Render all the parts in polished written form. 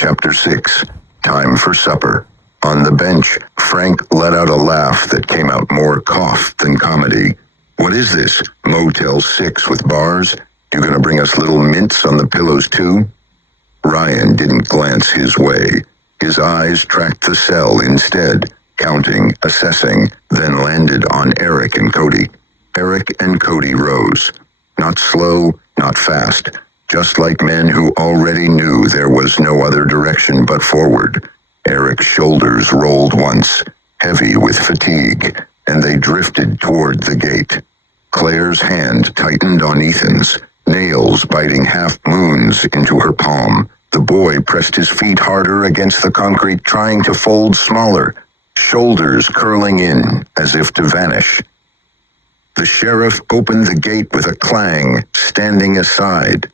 Chapter 6. Time for supper. On the bench, Frank let out a laugh that came out more cough than comedy. "What is this? Motel 6 with bars? You gonna bring us little mints on the pillows too?" Ryan didn't glance his way. His eyes tracked the cell instead, counting, assessing, then landed on Eric and Cody. Eric and Cody rose. Not slow, not fast, just like men who already knew there was no other direction but forward. Eric's shoulders rolled once, heavy with fatigue, and they drifted toward the gate. Claire's hand tightened on Ethan's, nails biting half-moons into her palm. The boy pressed his feet harder against the concrete, trying to fold smaller, shoulders curling in as if to vanish. The sheriff opened the gate with a clang, standing aside.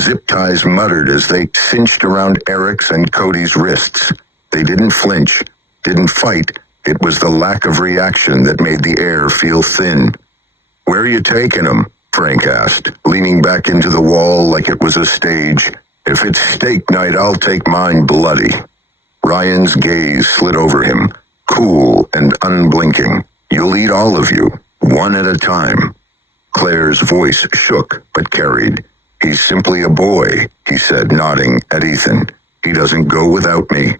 Zip ties muttered as they cinched around Eric's and Cody's wrists. They didn't flinch, didn't fight. It was the lack of reaction that made the air feel thin. "Where are you taking him?" Frank asked, leaning back into the wall like it was a stage. "If it's steak night, I'll take mine bloody." Ryan's gaze slid over him, cool and unblinking. "You'll eat all of you, one at a time." Claire's voice shook but carried. "He's simply a boy," he said, nodding at Ethan. "He doesn't go without me."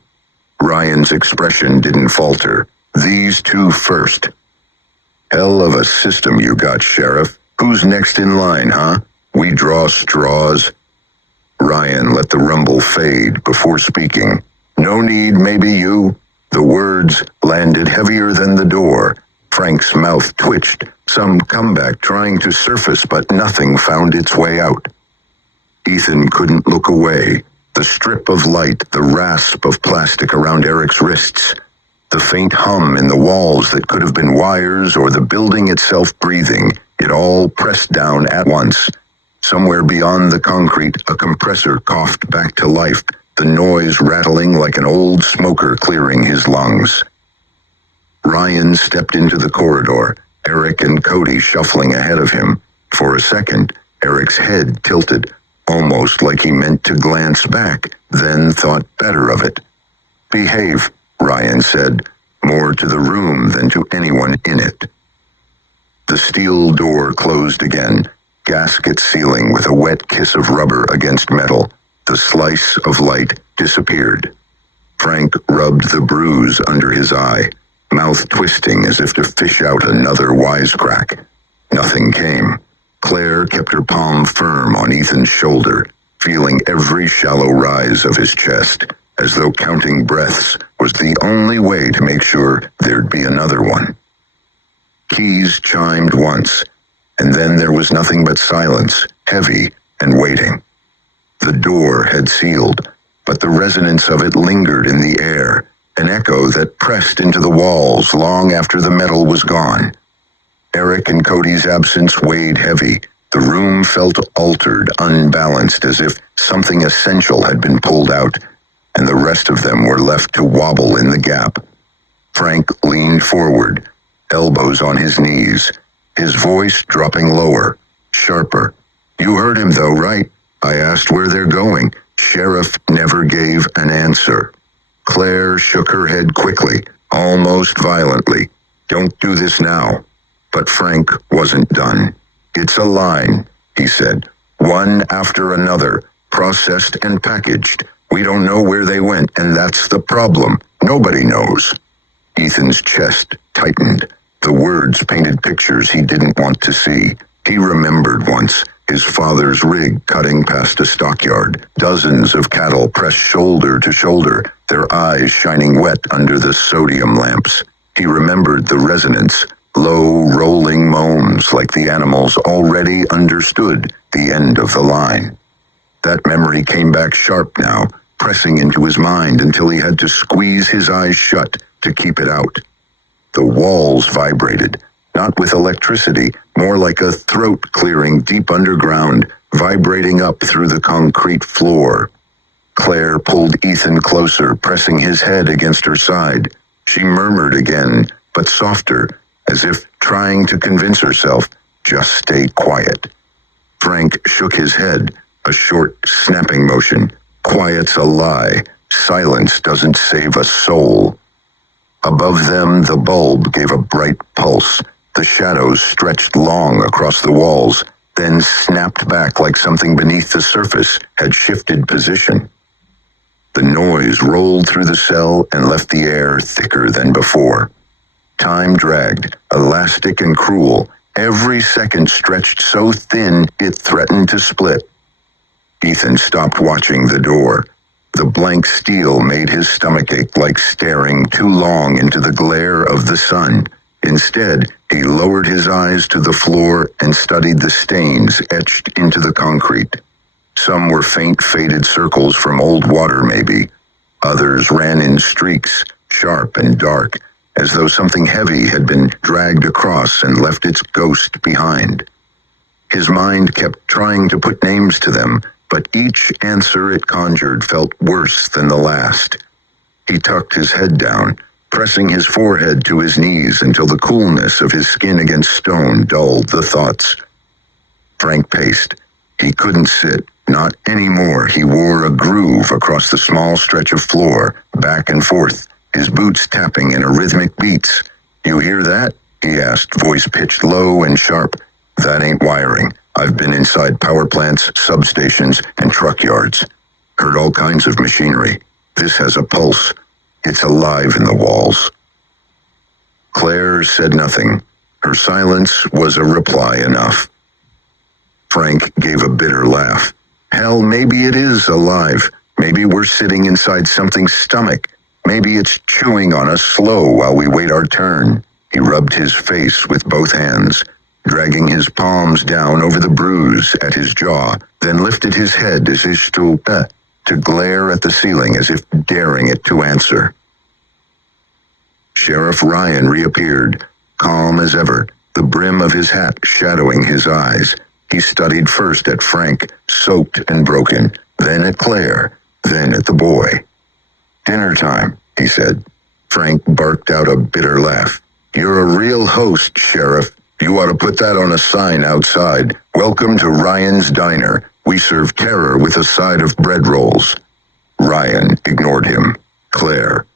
Ryan's expression didn't falter. "These two first." "Hell of a system you got, Sheriff. Who's next in line, huh? We draw straws." Ryan let the rumble fade before speaking. "No need, maybe you." The words landed heavier than the door. Frank's mouth twitched, some comeback trying to surface, but nothing found its way out. Ethan couldn't look away. The strip of light, the rasp of plastic around Eric's wrists, the faint hum in the walls that could have been wires or the building itself breathing, it all pressed down at once. Somewhere beyond the concrete, a compressor coughed back to life, the noise rattling like an old smoker clearing his lungs. Ryan stepped into the corridor, Eric and Cody shuffling ahead of him. For a second, Eric's head tilted, almost like he meant to glance back, then thought better of it. "Behave," Ryan said, more to the room than to anyone in it. The steel door closed again, gasket sealing with a wet kiss of rubber against metal. The slice of light disappeared. Frank rubbed the bruise under his eye, mouth twisting as if to fish out another wisecrack. Nothing came. Claire kept her palm firm on Ethan's shoulder, feeling every shallow rise of his chest, as though counting breaths was the only way to make sure there'd be another one. Keys chimed once, and then there was nothing but silence, heavy and waiting. The door had sealed, but the resonance of it lingered in the air, an echo that pressed into the walls long after the metal was gone. Eric and Cody's absence weighed heavy. The room felt altered, unbalanced, as if something essential had been pulled out, and the rest of them were left to wobble in the gap. Frank leaned forward, elbows on his knees, his voice dropping lower, sharper. "You heard him though, right? I asked where they're going." Sheriff never gave an answer. Claire shook her head quickly, almost violently. "Don't do this now." But Frank wasn't done. "It's a line," he said, "one after another, processed and packaged. We don't know where they went, and that's the problem. Nobody knows." Ethan's chest tightened. The words painted pictures he didn't want to see. He remembered once his father's rig cutting past a stockyard, dozens of cattle pressed shoulder to shoulder, their eyes shining wet under the sodium lamps. He remembered the resonance, low, rolling moans like the animals already understood the end of the line. That memory came back sharp now, pressing into his mind until he had to squeeze his eyes shut to keep it out. The walls vibrated, not with electricity, more like a throat clearing deep underground, vibrating up through the concrete floor. Claire pulled Ethan closer, pressing his head against her side. She murmured again, but softer, as if trying to convince herself, "Just stay quiet." Frank shook his head, a short, snapping motion. "Quiet's a lie. Silence doesn't save a soul. Above them, the bulb gave a bright pulse. The shadows stretched long across the walls, then snapped back like something beneath the surface had shifted position. The noise rolled through the cell and left the air thicker than before. Time dragged, elastic and cruel. Every second stretched so thin it threatened to split. Ethan stopped watching the door. The blank steel made his stomach ache like staring too long into the glare of the sun. Instead, he lowered his eyes to the floor and studied the stains etched into the concrete. Some were faint, faded circles from old water, maybe. Others ran in streaks, sharp and dark, as though something heavy had been dragged across and left its ghost behind. His mind kept trying to put names to them, but each answer it conjured felt worse than the last. He tucked his head down, pressing his forehead to his knees until the coolness of his skin against stone dulled the thoughts. Frank paced. He couldn't sit, not anymore. He wore a groove across the small stretch of floor, back and forth, his boots tapping in a rhythmic beats. "You hear that?" he asked, voice pitched low and sharp. "That ain't wiring. I've been inside power plants, substations, and truck yards. Heard all kinds of machinery. This has a pulse. It's alive in the walls." Claire said nothing. Her silence was a reply enough. Frank gave a bitter laugh. "Hell, maybe it is alive. Maybe we're sitting inside something's stomach. Maybe it's chewing on us slow while we wait our turn." He rubbed his face with both hands, dragging his palms down over the bruise at his jaw, then lifted his head as he stood to glare at the ceiling as if daring it to answer. Sheriff Ryan reappeared, calm as ever, the brim of his hat shadowing his eyes. He studied first at Frank, soaked and broken, then at Claire, then at the boy. "Dinner time," he said. Frank barked out a bitter laugh. "You're a real host, Sheriff. You ought to put that on a sign outside. Welcome to Ryan's Diner. We serve terror with a side of bread rolls." Ryan ignored him. Claire.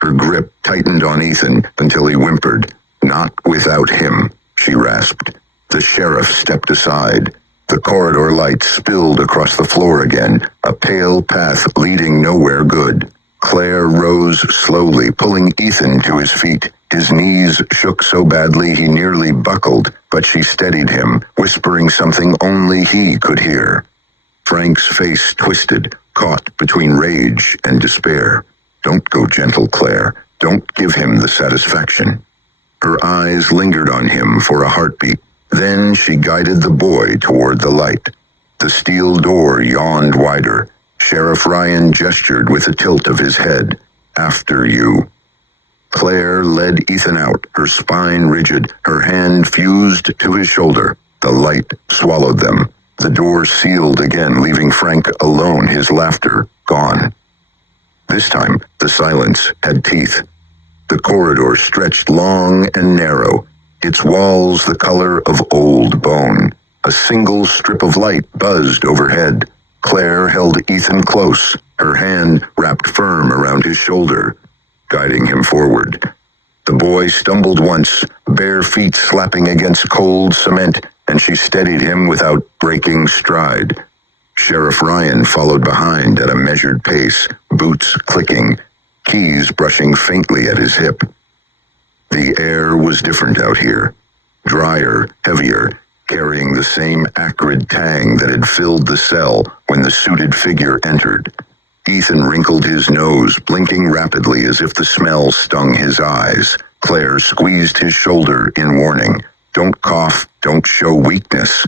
Her grip tightened on Ethan until he whimpered. "Not without him," she rasped. The sheriff stepped aside. The corridor light spilled across the floor again, a pale path leading nowhere good. Claire rose slowly, pulling Ethan to his feet. His knees shook so badly he nearly buckled, but she steadied him, whispering something only he could hear. Frank's face twisted, caught between rage and despair. "Don't go gentle, Claire. Don't give him the satisfaction." Her eyes lingered on him for a heartbeat. Then she guided the boy toward the light. The steel door yawned wider. Sheriff Ryan gestured with a tilt of his head. "After you." Claire led Ethan out, her spine rigid, her hand fused to his shoulder. The light swallowed them. The door sealed again, leaving Frank alone, his laughter gone. This time, the silence had teeth. The corridor stretched long and narrow, its walls the color of old bone. A single strip of light buzzed overhead. Claire held Ethan close, her hand wrapped firm around his shoulder, guiding him forward. The boy stumbled once, bare feet slapping against cold cement, and she steadied him without breaking stride. Sheriff Ryan followed behind at a measured pace, boots clicking, keys brushing faintly at his hip. The air was different out here, drier, heavier, carrying the same acrid tang that had filled the cell when the suited figure entered. Ethan wrinkled his nose, blinking rapidly as if the smell stung his eyes. Claire squeezed his shoulder in warning. "Don't cough, don't show weakness."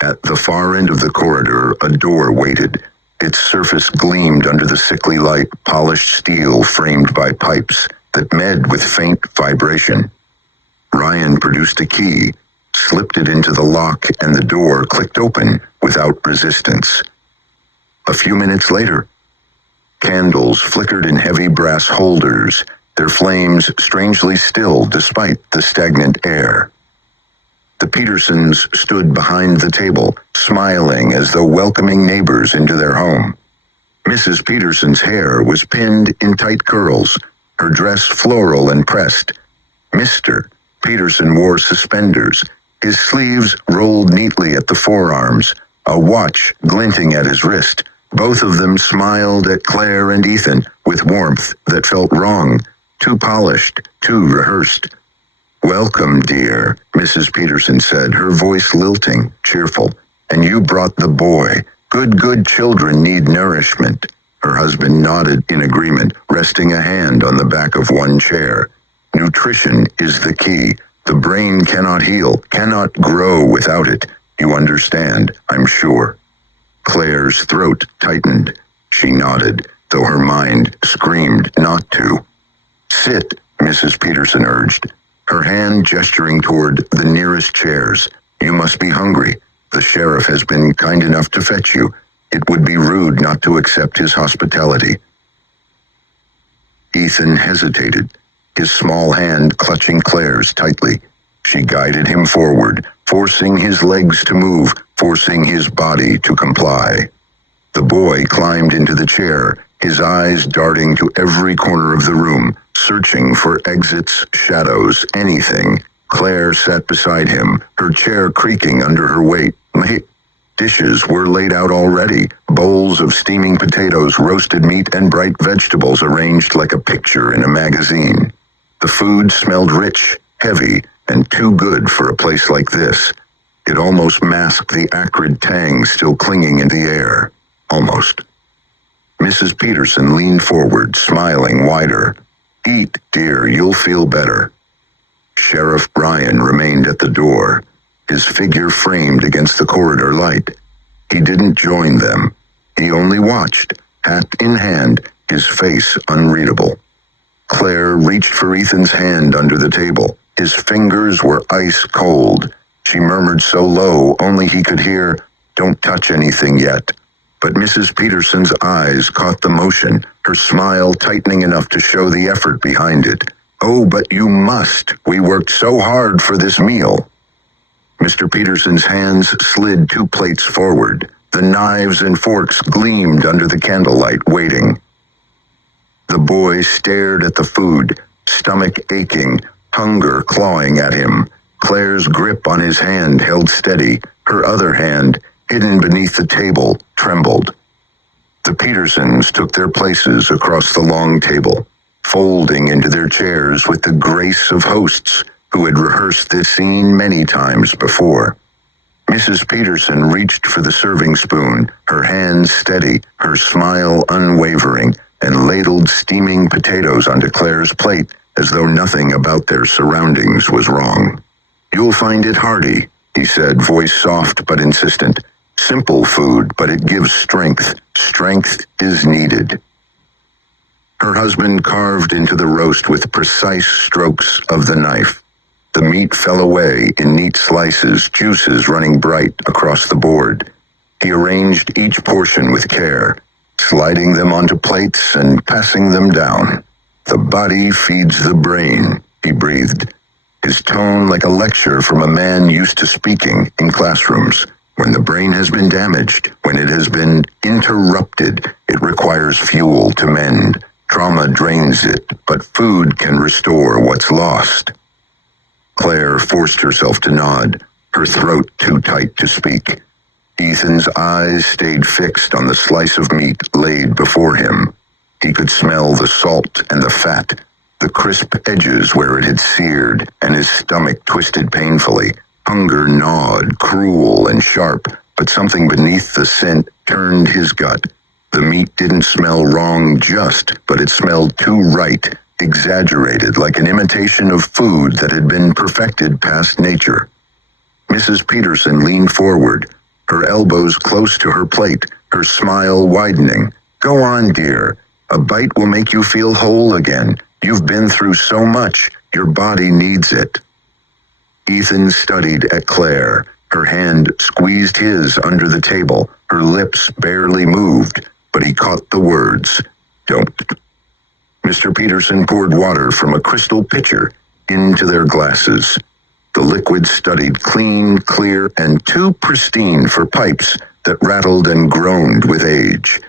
At the far end of the corridor, a door waited. Its surface gleamed under the sickly light, polished steel framed by pipes that med with faint vibration. Ryan produced a key, slipped it into the lock, and the door clicked open without resistance. A few minutes later, candles flickered in heavy brass holders, their flames strangely still despite the stagnant air. The Petersons stood behind the table, smiling as though welcoming neighbors into their home. Mrs. Peterson's hair was pinned in tight curls, her dress floral and pressed. Mr. Peterson wore suspenders, his sleeves rolled neatly at the forearms, a watch glinting at his wrist. Both of them smiled at Claire and Ethan with warmth that felt wrong, too polished, too rehearsed. "Welcome, dear," Mrs. Peterson said, her voice lilting, cheerful. "And you brought the boy. Good children need nourishment." Her husband nodded in agreement, resting a hand on the back of one chair. "Nutrition is the key. The brain cannot heal, cannot grow without it. You understand, I'm sure." Claire's throat tightened. She nodded, though her mind screamed not to. "Sit," Mrs. Peterson urged, her hand gesturing toward the nearest chairs. "You must be hungry. The sheriff has been kind enough to fetch you. It would be rude not to accept his hospitality." Ethan hesitated, his small hand clutching Claire's tightly. She guided him forward, forcing his legs to move, forcing his body to comply. The boy climbed into the chair, his eyes darting to every corner of the room, searching for exits, shadows, anything. Claire sat beside him, her chair creaking under her weight. Dishes were laid out already, bowls of steaming potatoes, roasted meat, and bright vegetables arranged like a picture in a magazine. The food smelled rich, heavy, and too good for a place like this. It almost masked the acrid tang still clinging in the air. Almost. Mrs. Peterson leaned forward, smiling wider. "Eat, dear, you'll feel better." Sheriff Bryan remained at the door, his figure framed against the corridor light. He didn't join them. He only watched, hat in hand, his face unreadable. Claire reached for Ethan's hand under the table. His fingers were ice cold. She murmured so low only he could hear, "Don't touch anything yet." But Mrs. Peterson's eyes caught the motion, her smile tightening enough to show the effort behind it. "Oh, but you must. We worked so hard for this meal." Mr. Peterson's hands slid 2 plates forward. The knives and forks gleamed under the candlelight, waiting. The boy stared at the food, stomach aching, hunger clawing at him. Claire's grip on his hand held steady. Her other hand, hidden beneath the table, trembled. The Petersons took their places across the long table, folding into their chairs with the grace of hosts who had rehearsed this scene many times before. Mrs. Peterson reached for the serving spoon, her hands steady, her smile unwavering, and ladled steaming potatoes onto Claire's plate as though nothing about their surroundings was wrong. "You'll find it hearty," he said, voice soft but insistent. "Simple food, but it gives strength. Strength is needed." Her husband carved into the roast with precise strokes of the knife. The meat fell away in neat slices, juices running bright across the board. He arranged each portion with care, sliding them onto plates and passing them down. "The body feeds the brain," he breathed, his tone like a lecture from a man used to speaking in classrooms. "When the brain has been damaged, when it has been interrupted, it requires fuel to mend. Trauma drains it, but food can restore what's lost." Claire forced herself to nod, her throat too tight to speak. Ethan's eyes stayed fixed on the slice of meat laid before him. He could smell the salt and the fat, the crisp edges where it had seared, and his stomach twisted painfully. Hunger gnawed, cruel and sharp, but something beneath the scent turned his gut. The meat didn't smell wrong just, but it smelled too right, exaggerated, like an imitation of food that had been perfected past nature. Mrs. Peterson leaned forward, her elbows close to her plate, her smile widening. "Go on, dear. A bite will make you feel whole again. You've been through so much. Your body needs it." Ethan studied at Claire. Her hand squeezed his under the table. Her lips barely moved, but he caught the words. "Don't." Mr. Peterson poured water from a crystal pitcher into their glasses. The liquid studied clean, clear, and too pristine for pipes that rattled and groaned with age.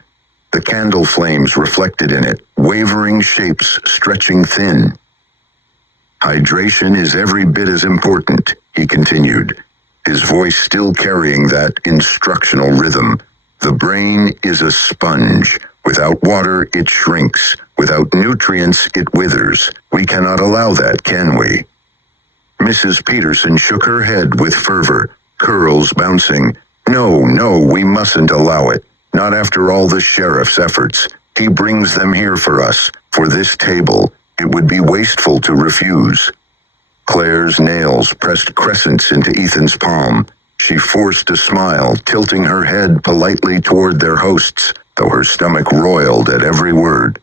the candle flames reflected in it, wavering shapes stretching thin. "Hydration is every bit as important," he continued, his voice still carrying that instructional rhythm. "The brain is a sponge. Without water, it shrinks. Without nutrients, it withers. We cannot allow that, can we?" Mrs. Peterson shook her head with fervor, curls bouncing. "No, no, we mustn't allow it. Not after all the sheriff's efforts. He brings them here for us, for this table. It would be wasteful to refuse." Claire's nails pressed crescents into Ethan's palm. She forced a smile, tilting her head politely toward their hosts, though her stomach roiled at every word.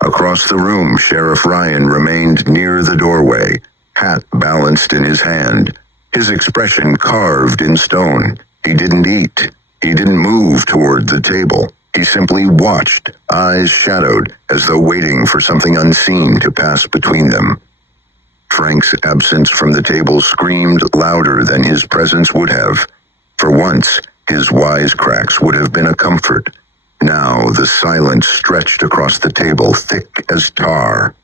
Across the room, Sheriff Ryan remained near the doorway, hat balanced in his hand, his expression carved in stone. He didn't eat. He didn't move toward the table. He simply watched, eyes shadowed, as though waiting for something unseen to pass between them. Frank's absence from the table screamed louder than his presence would have. For once, his wisecracks would have been a comfort. Now the silence stretched across the table, thick as tar.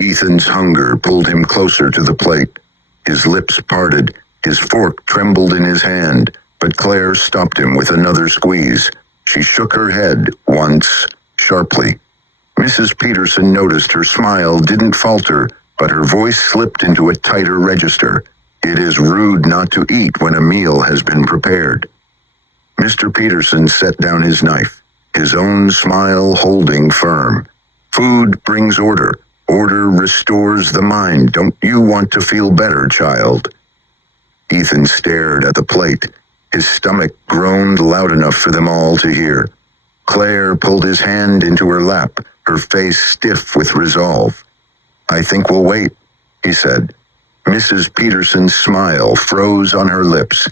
Ethan's hunger pulled him closer to the plate. His lips parted, his fork trembled in his hand, but Claire stopped him with another squeeze. She shook her head once, sharply. Mrs. Peterson noticed her smile didn't falter, but her voice slipped into a tighter register. "It is rude not to eat when a meal has been prepared." Mr. Peterson set down his knife, his own smile holding firm. "Food brings order. Order restores the mind. Don't you want to feel better, child?" Ethan stared at the plate. His stomach groaned loud enough for them all to hear. Claire pulled his hand into her lap, her face stiff with resolve. "I think we'll wait," he said. Mrs. Peterson's smile froze on her lips.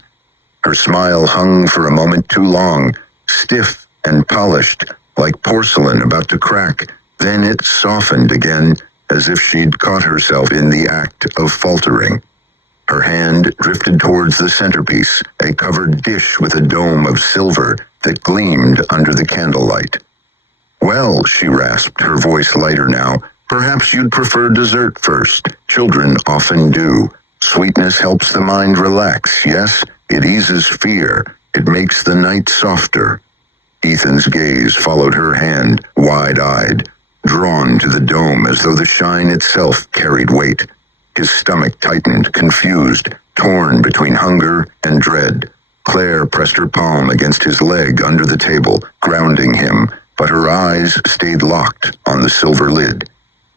Her smile hung for a moment too long, stiff and polished, like porcelain about to crack. Then it softened again, as if she'd caught herself in the act of faltering. Her hand drifted towards the centerpiece, a covered dish with a dome of silver that gleamed under the candlelight. "Well," she rasped, her voice lighter now, "perhaps you'd prefer dessert first. Children often do. Sweetness helps the mind relax, yes? It eases fear. It makes the night softer." Ethan's gaze followed her hand, wide-eyed, drawn to the dome as though the shine itself carried weight. His stomach tightened, confused, torn between hunger and dread. Claire pressed her palm against his leg under the table, grounding him, but her eyes stayed locked on the silver lid.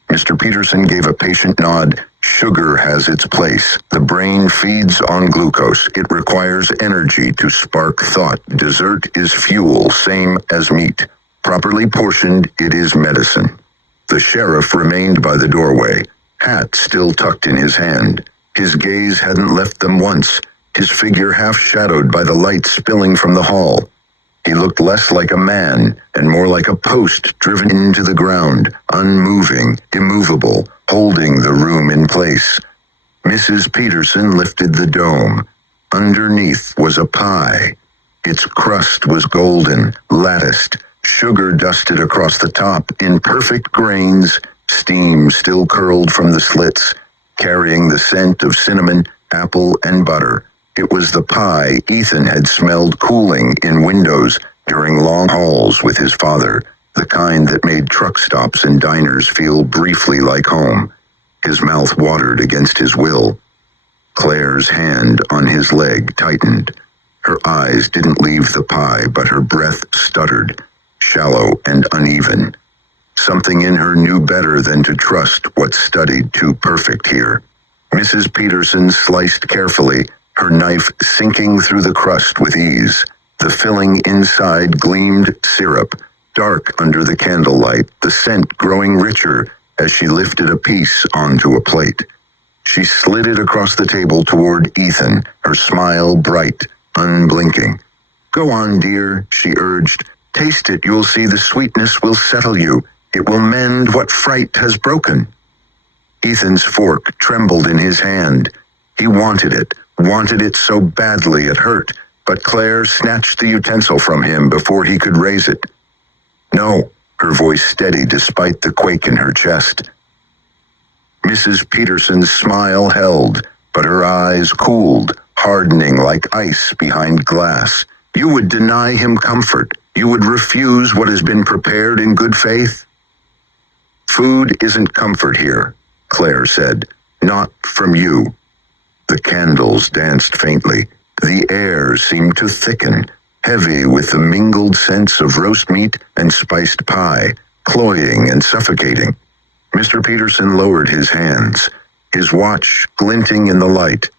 Mr. Peterson gave a patient nod. "Sugar has its place. The brain feeds on glucose. It requires energy to spark thought. Dessert is fuel, same as meat. Properly portioned, it is medicine." The sheriff remained by the doorway, hat still tucked in his hand. His gaze hadn't left them once, his figure half shadowed by the light spilling from the hall. He looked less like a man and more like a post driven into the ground, unmoving, immovable, holding the room in place. Mrs. Peterson lifted the dome. Underneath was a pie. Its crust was golden, latticed, sugar dusted across the top in perfect grains, steam still curled from the slits, carrying the scent of cinnamon, apple, and butter. It was the pie Ethan had smelled cooling in windows during long hauls with his father, the kind that made truck stops and diners feel briefly like home. His mouth watered against his will. Claire's hand on his leg tightened. Her eyes didn't leave the pie, but her breath stuttered, shallow and uneven. Something in her knew better than to trust what studied too perfect here. Mrs. Peterson sliced carefully, her knife sinking through the crust with ease. The filling inside gleamed syrup, dark under the candlelight, the scent growing richer as she lifted a piece onto a plate. She slid it across the table toward Ethan, her smile bright, unblinking. "Go on, dear," she urged. "Taste it. You'll see the sweetness will settle you. It will mend what fright has broken." Ethan's fork trembled in his hand. He wanted it so badly it hurt, but Claire snatched the utensil from him before he could raise it. No, her voice steady despite the quake in her chest. Mrs. Peterson's smile held, but her eyes cooled, hardening like ice behind glass. You would deny him comfort. You would refuse what has been prepared in good faith? Food isn't comfort here, Claire said. Not from you. The candles danced faintly. The air seemed to thicken, heavy with the mingled scents of roast meat and spiced pie, cloying and suffocating. Mr. Peterson lowered his hands, his watch glinting in the light.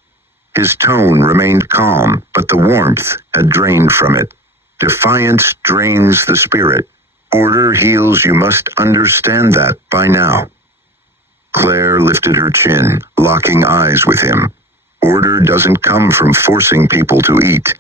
His tone remained calm, but the warmth had drained from it. Defiance drains the spirit. Order heals, you must understand that by now. Claire lifted her chin, locking eyes with him. Order doesn't come from forcing people to eat.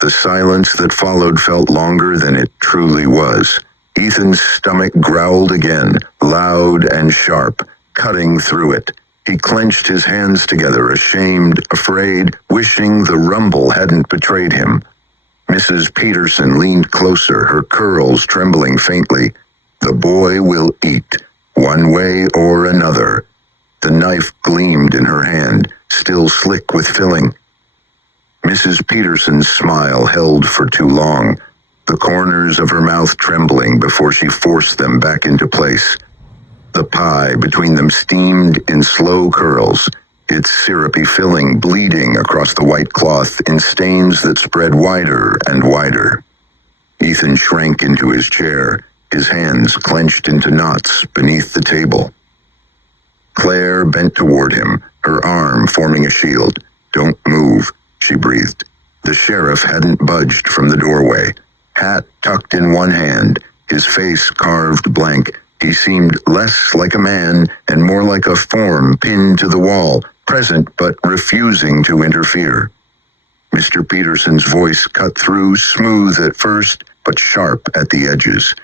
The silence that followed felt longer than it truly was. Ethan's stomach growled again, loud and sharp, cutting through it. He clenched his hands together, ashamed, afraid, wishing the rumble hadn't betrayed him. Mrs. Peterson leaned closer, her curls trembling faintly. The boy will eat, one way or another. The knife gleamed in her hand, still slick with filling. Mrs. Peterson's smile held for too long, the corners of her mouth trembling before she forced them back into place. The pie between them steamed in slow curls, its syrupy filling bleeding across the white cloth in stains that spread wider and wider. Ethan shrank into his chair, his hands clenched into knots beneath the table. Claire bent toward him, her arm forming a shield. Don't move, she breathed. The sheriff hadn't budged from the doorway. Hat tucked in one hand, his face carved blank. He seemed less like a man and more like a form pinned to the wall, present but refusing to interfere. Mr. Peterson's voice cut through, smooth at first, but sharp at the edges.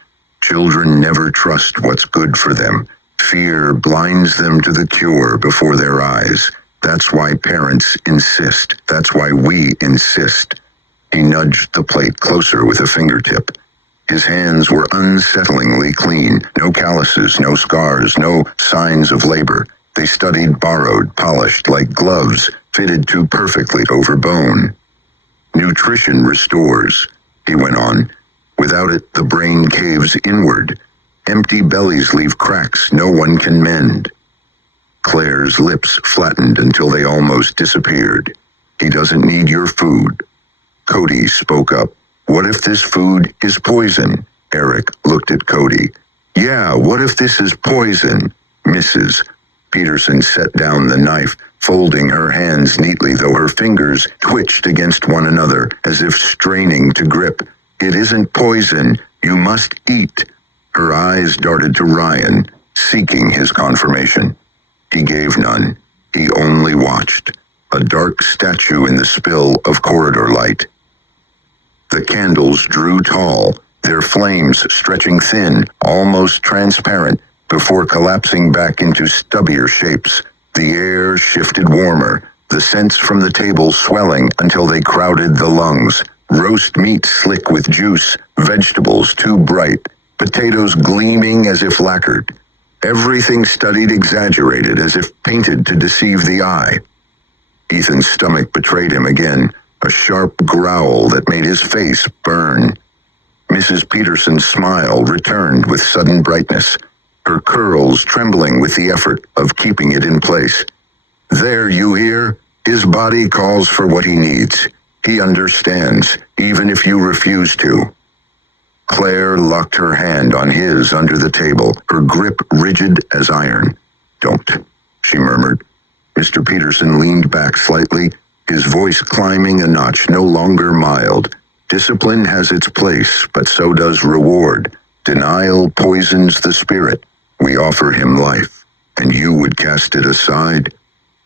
Children never trust what's good for them. Fear blinds them to the cure before their eyes. That's why parents insist. That's why we insist. He nudged the plate closer with a fingertip. His hands were unsettlingly clean. No calluses, no scars, no signs of labor. They studied borrowed, polished like gloves, fitted too perfectly over bone. Nutrition restores, he went on. Without it, the brain caves inward. Empty bellies leave cracks no one can mend. Claire's lips flattened until they almost disappeared. He doesn't need your food. Cody spoke up. What if this food is poison? Eric looked at Cody. Yeah, what if this is poison? Mrs. Peterson set down the knife, folding her hands neatly, though her fingers twitched against one another, as if straining to grip. It isn't poison. You must eat. Her eyes darted to Ryan, seeking his confirmation. He gave none. He only watched, a dark statue in the spill of corridor light. The candles drew tall, their flames stretching thin, almost transparent, before collapsing back into stubbier shapes. The air shifted warmer, the scents from the table swelling until they crowded the lungs. Roast meat slick with juice, vegetables too bright, potatoes gleaming as if lacquered. Everything studied exaggerated, as if painted to deceive the eye. Ethan's stomach betrayed him again, a sharp growl that made his face burn. Mrs. Peterson's smile returned with sudden brightness, her curls trembling with the effort of keeping it in place. There, you hear? His body calls for what he needs. He understands, even if you refuse to. Claire locked her hand on his under the table, her grip rigid as iron. Don't, she murmured. Mr. Peterson leaned back slightly, his voice climbing a notch, no longer mild. Discipline has its place, but so does reward. Denial poisons the spirit. We offer him life, and you would cast it aside?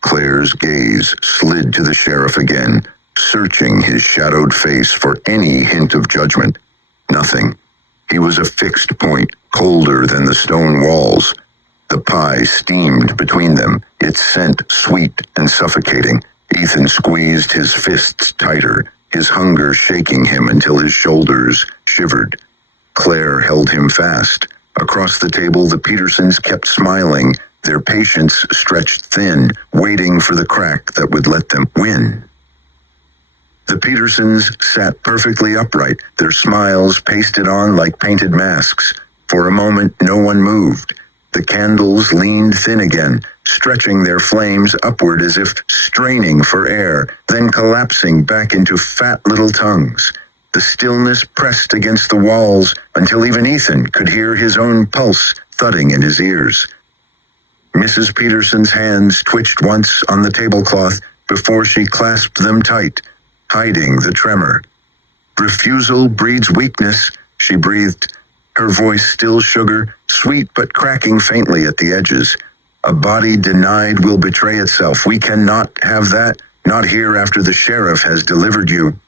Claire's gaze slid to the sheriff again, searching his shadowed face for any hint of judgment. Nothing. He was a fixed point, colder than the stone walls. The pie steamed between them, its scent sweet and suffocating. Ethan squeezed his fists tighter, his hunger shaking him until his shoulders shivered. Claire held him fast. Across the table, the Petersons kept smiling, their patience stretched thin, waiting for the crack that would let them win. The Petersons sat perfectly upright, their smiles pasted on like painted masks. For a moment, no one moved. The candles leaned thin again, stretching their flames upward as if straining for air, then collapsing back into fat little tongues. The stillness pressed against the walls until even Ethan could hear his own pulse thudding in his ears. Mrs. Peterson's hands twitched once on the tablecloth before she clasped them tight, hiding the tremor. "Refusal breeds weakness," she breathed, her voice still sugar, sweet but cracking faintly at the edges. "A body denied will betray itself. We cannot have that, not here after the sheriff has delivered you."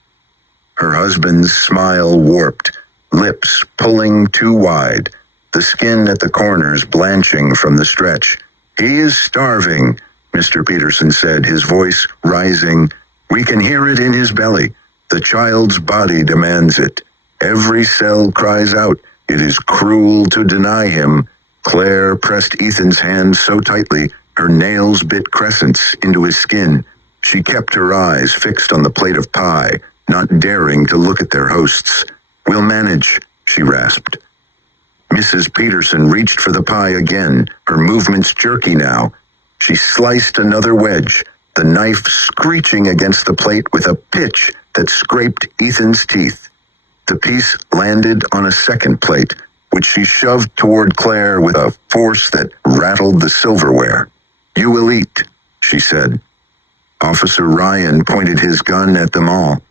Her husband's smile warped, lips pulling too wide, the skin at the corners blanching from the stretch. "He is starving," Mr. Peterson said, his voice rising. "We can hear it in his belly. The child's body demands it. Every cell cries out. It is cruel to deny him." Claire pressed Ethan's hand so tightly, her nails bit crescents into his skin. She kept her eyes fixed on the plate of pie, not daring to look at their hosts. "We'll manage," she rasped. Mrs. Peterson reached for the pie again, her movements jerky now. She sliced another wedge, the knife screeching against the plate with a pitch that scraped Ethan's teeth. The piece landed on a second plate, which she shoved toward Claire with a force that rattled the silverware. "You will eat," she said. Officer Ryan pointed his gun at them all.